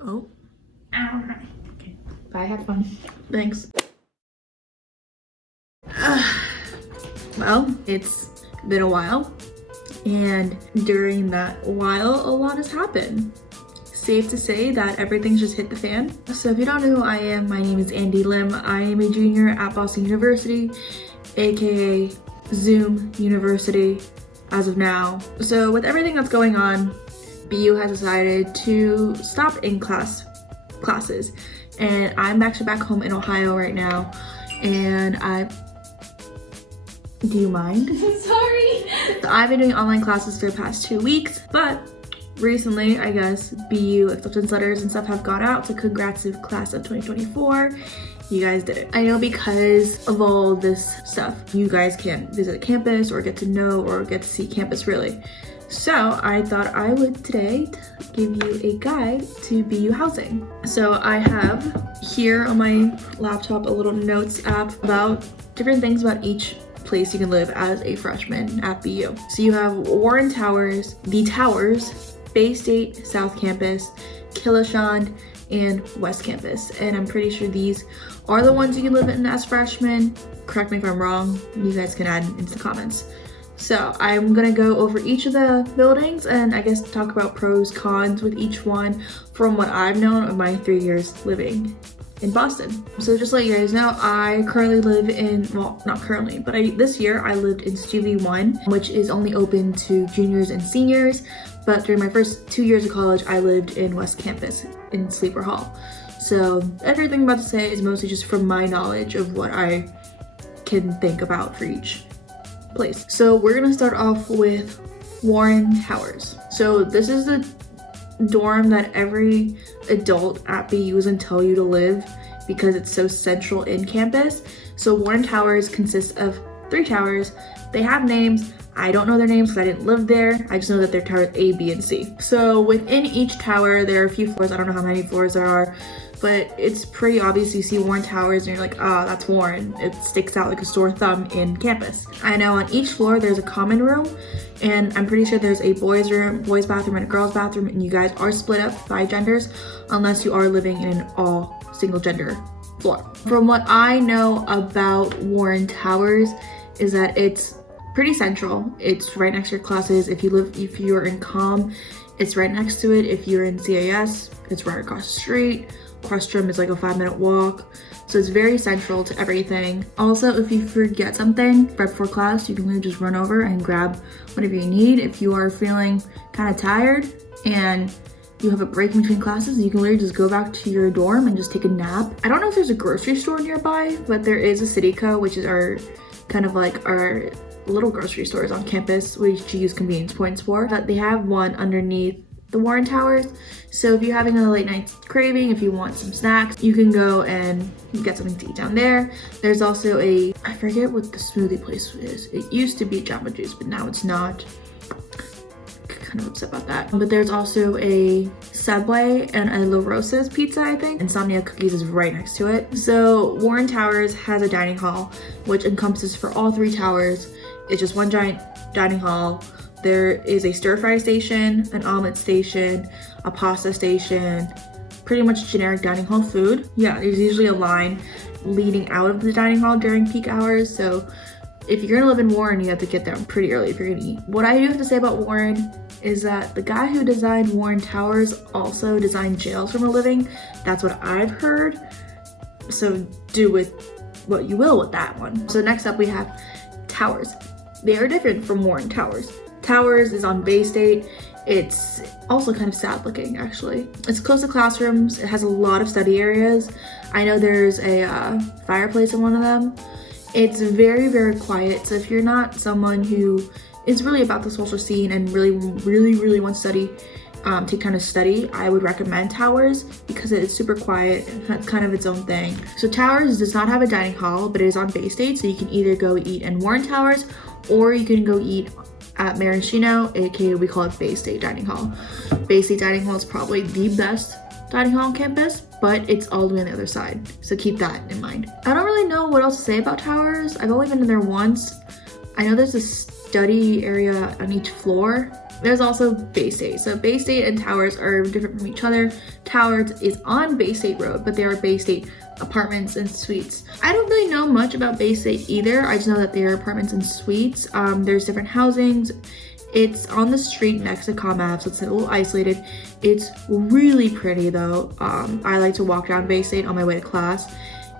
Oh. Okay. Bye, have fun. Thanks. Well, it's been a while, and during that while, a lot has happened. Safe to say that everything's just hit the fan. So if you don't know who I am, my name is Andie Lim. I am a junior at Boston University, aka Zoom University as of now. So with everything that's going on, BU has decided to stop classes, and I'm actually back home in Ohio right now, and do you mind? Sorry. So I've been doing online classes for the past 2 weeks, but recently, I guess, BU acceptance letters and stuff have gone out, so congrats to class of 2024. You guys did it. I know because of all this stuff, you guys can't visit campus or get to know or get to see campus really. So I thought I would today give you a guide to BU housing. So I have here on my laptop a little notes app about different things about each place you can live as a freshman at BU. So you have Warren Towers, the Towers, Bay State, South Campus, Killashon, and West Campus. And I'm pretty sure these are the ones you can live in as freshmen. Correct me if I'm wrong, you guys can add into the comments. So I'm gonna go over each of the buildings and I guess talk about pros, cons with each one from what I've known of my 3 years living in Boston. So just to let you guys know, I currently live in, well, not currently, but this year I lived in Stuvie 1, which is only open to juniors and seniors. But during my first 2 years of college, I lived in West Campus in Sleeper Hall. So everything I'm about to say is mostly just from my knowledge of what I can think about for each place. So we're gonna start off with Warren Towers. So this is the dorm that every adult at BU is gonna tell you to live because it's so central in campus. So Warren Towers consists of 3 towers. They have names. I don't know their names because I didn't live there. I just know that they're towers A, B, and C. So within each tower, there are a few floors. I don't know how many floors there are, but it's pretty obvious. You see Warren Towers and you're like, ah, that's Warren. It sticks out like a sore thumb in campus. I know on each floor there's a common room, and I'm pretty sure there's a boys room, boys bathroom, and a girls bathroom, and you guys are split up by genders unless you are living in an all single gender floor. From what I know about Warren Towers is that it's pretty central. It's right next to your classes. If you're in comm, it's right next to it. If you're in CAS, it's right across the street. Questrom is like a 5-minute walk. So it's very central to everything. Also, if you forget something right before class, you can literally just run over and grab whatever you need. If you are feeling kind of tired and you have a break in between classes, you can literally just go back to your dorm and just take a nap. I don't know if there's a grocery store nearby, but there is a CityCo, which is our kind of like our little grocery stores on campus, which you use convenience points for. But they have one underneath the Warren Towers. So if you're having a late night craving, if you want some snacks, you can go and get something to eat down there. There's also I forget what the smoothie place is. It used to be Jamba Juice, but now it's not. Kind of upset about that. But there's also a Subway and a La Rosa's pizza, I think. Insomnia Cookies is right next to it. So Warren Towers has a dining hall, which encompasses for all 3 towers. It's just one giant dining hall. There is a stir fry station, an omelet station, a pasta station, pretty much generic dining hall food. Yeah, there's usually a line leading out of the dining hall during peak hours. So if you're gonna live in Warren, you have to get there pretty early if you're gonna eat. What I do have to say about Warren is that the guy who designed Warren Towers also designed jails from a living. That's what I've heard. So do with what you will with that one. So next up we have Towers. They are different from Warren Towers. Towers is on Bay State. It's also kind of sad looking, actually. It's close to classrooms. It has a lot of study areas. I know there's a fireplace in one of them. It's very, very quiet. So if you're not someone who is really about the social scene and really wants to kind of study, I would recommend Towers because it's super quiet and it's kind of its own thing. So Towers does not have a dining hall, but it is on Bay State. So you can either go eat in Warren Towers or you can go eat at Maraschino, aka we call it Bay State Dining Hall. Bay State Dining Hall is probably the best dining hall on campus, but it's all the way on the other side. So keep that in mind. I don't really know what else to say about Towers. I've only been in there once. I know there's a study area on each floor, There's also Bay State. So Bay State and Towers are different from each other. Towers is on Bay State Road, but there are Bay State apartments and suites. I don't really know much about Bay State either. I just know that there are apartments and suites. There's different housings. It's on the street next to Com Ave, so it's a little isolated. It's really pretty though. I like to walk down Bay State on my way to class.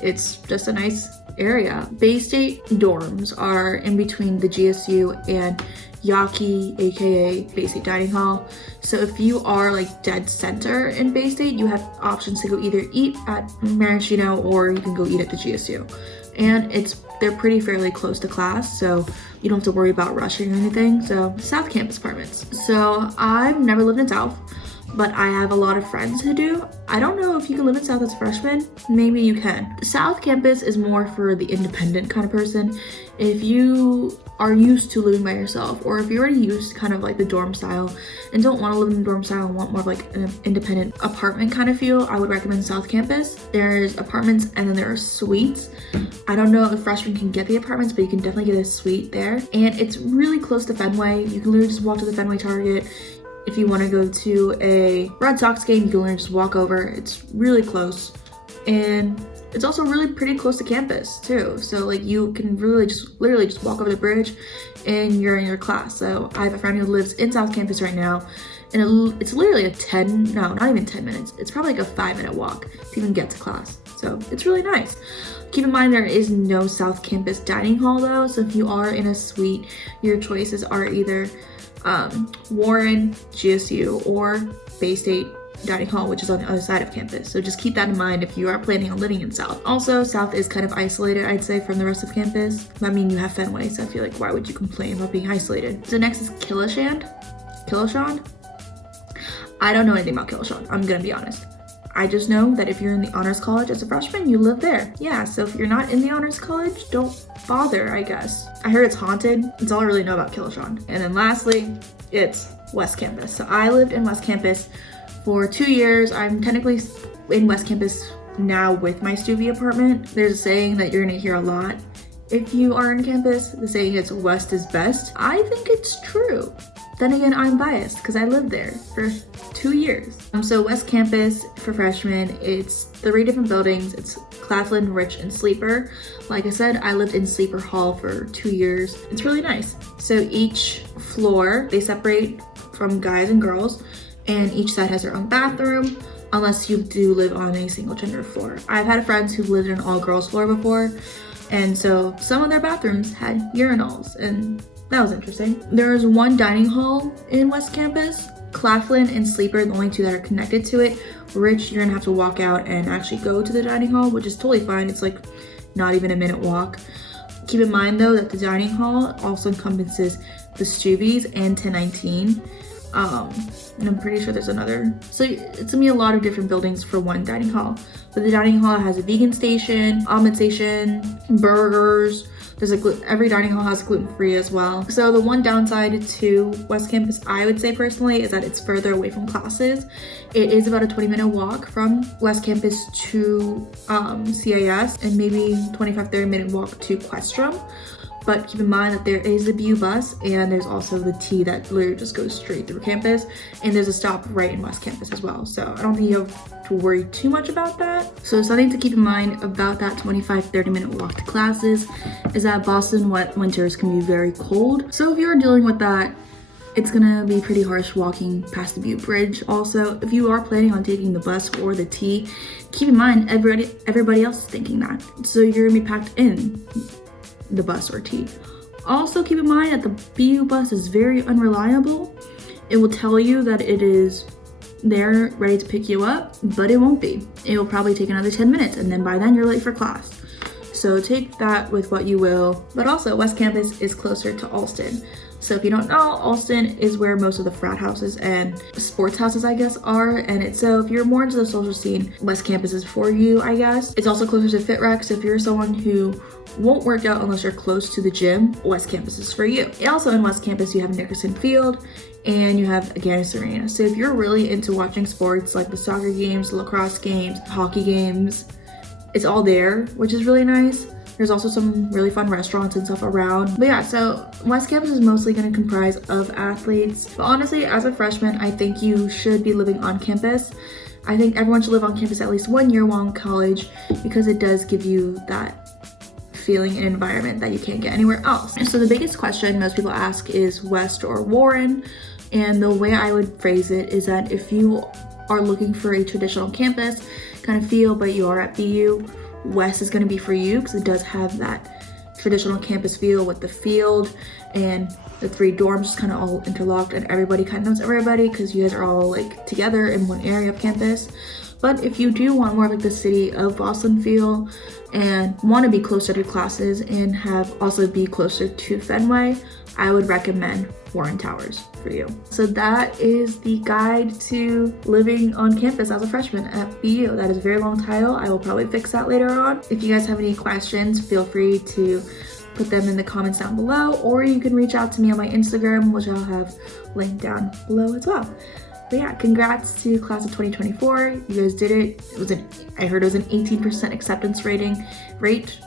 It's just a nice area. Bay State dorms are in between the GSU and Yaki, aka Bay State Dining Hall. So if you are like dead center in Bay State, you have options to go either eat at Maraschino or you can go eat at the GSU. And they're pretty fairly close to class, so you don't have to worry about rushing or anything. So South Campus apartments. So I've never lived in South, but I have a lot of friends who do. I don't know if you can live in South as a freshman. Maybe you can. South Campus is more for the independent kind of person. If you are used to living by yourself, or if you're already used to kind of like the dorm style and don't want to live in the dorm style and want more of like an independent apartment kind of feel, I would recommend South Campus. There's apartments and then there are suites. I don't know if freshmen can get the apartments, but you can definitely get a suite there. And it's really close to Fenway. You can literally just walk to the Fenway Target. If you want to go to a Red Sox game, you can literally just walk over. It's really close. And it's also really pretty close to campus too. So like you can really literally just walk over the bridge and you're in your class. So I have a friend who lives in South Campus right now, and it's literally not even 10 minutes. It's probably like a 5-minute walk to even get to class. So it's really nice. Keep in mind there is no South Campus dining hall though. So if you are in a suite, your choices are either Warren, GSU, or Bay State Dining Hall, which is on the other side of campus. So just keep that in mind if you are planning on living in South. Also, South is kind of isolated, I'd say, from the rest of campus. I mean, you have Fenway, so I feel like why would you complain about being isolated? So next is Killashand. I don't know anything about Killashand, I'm gonna be honest. I just know that if you're in the honors college as a freshman, you live there. Yeah, so if you're not in the honors college, don't bother, I guess. I heard it's haunted. That's all I really know about Killashand. And then lastly, it's West Campus. So I lived in West Campus for 2 years. I'm technically in West Campus now with my Stuvie apartment. There's a saying that you're gonna hear a lot if you are in campus. The saying is West is best. I think it's true. Then again, I'm biased because I lived there for 2 years. So West Campus for freshmen, it's 3 different buildings. It's Claflin, Rich, and Sleeper. Like I said, I lived in Sleeper Hall for 2 years. It's really nice. So each floor, they separate from guys and girls, and each side has their own bathroom, unless you do live on a single gender floor. I've had friends who lived in an all girls floor before, and so some of their bathrooms had urinals, and that was interesting. There's 1 dining hall in West Campus. Claflin and Sleeper are the only 2 that are connected to it. Rich, you're gonna have to walk out and actually go to the dining hall, which is totally fine. It's like not even a minute walk. Keep in mind though that the dining hall also encompasses the Stuvies and 1019. And I'm pretty sure there's another. So it's gonna be a lot of different buildings for 1 dining hall. But the dining hall has a vegan station, omelet station, burgers. There's every dining hall has gluten-free as well. So the one downside to West Campus, I would say personally, is that it's further away from classes. It is about a 20-minute walk from West Campus to CAS, and maybe 25-30-minute walk to Questrom. But keep in mind that there is a BU bus, and there's also the T that literally just goes straight through campus, and there's a stop right in West Campus as well. So I don't think you have to worry too much about that. So something to keep in mind about that 25-30-minute walk to classes is that Boston winters can be very cold. So if you're dealing with that, it's gonna be pretty harsh walking past the Butte Bridge. Also, if you are planning on taking the bus or the T, keep in mind everybody else is thinking that. So you're gonna be packed in the bus or T. Also keep in mind that the BU bus is very unreliable. It will tell you that it is there ready to pick you up, but it won't be. It will probably take another 10 minutes, and then by then you're late for class. So take that with what you will. But also West Campus is closer to Alston. So if you don't know, Alston is where most of the frat houses and sports houses, I guess, are. And so if you're more into the social scene, West Campus is for you, I guess. It's also closer to FitRec, so if you're someone who won't work out unless you're close to the gym, West Campus is for you. Also in West Campus, you have Nickerson Field and you have Agganis Arena. So if you're really into watching sports like the soccer games, lacrosse games, hockey games, it's all there, which is really nice. There's also some really fun restaurants and stuff around. But yeah, so West Campus is mostly going to comprise of athletes. But honestly, as a freshman, I think you should be living on campus. I think everyone should live on campus at least 1 year while in college, because it does give you that feeling and environment that you can't get anywhere else. So the biggest question most people ask is West or Warren. And the way I would phrase it is that if you are looking for a traditional campus kind of feel, but you are at BU, West is going to be for you, because it does have that traditional campus feel with the field and the 3 dorms just kind of all interlocked, and everybody kind of knows everybody because you guys are all like together in one area of campus. But if you do want more like the city of Boston feel and want to be closer to classes and have also be closer to Fenway, I would recommend Warren Towers for you. So that is the guide to living on campus as a freshman at BU. That is a very long title. I will probably fix that later on. If you guys have any questions, feel free to put them in the comments down below, or you can reach out to me on my Instagram, which I'll have linked down below as well. But yeah, congrats to class of 2024. You guys did it. I heard it was an 18% acceptance rate.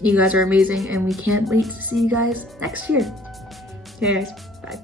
You guys are amazing, and we can't wait to see you guys next year. Okay guys, bye.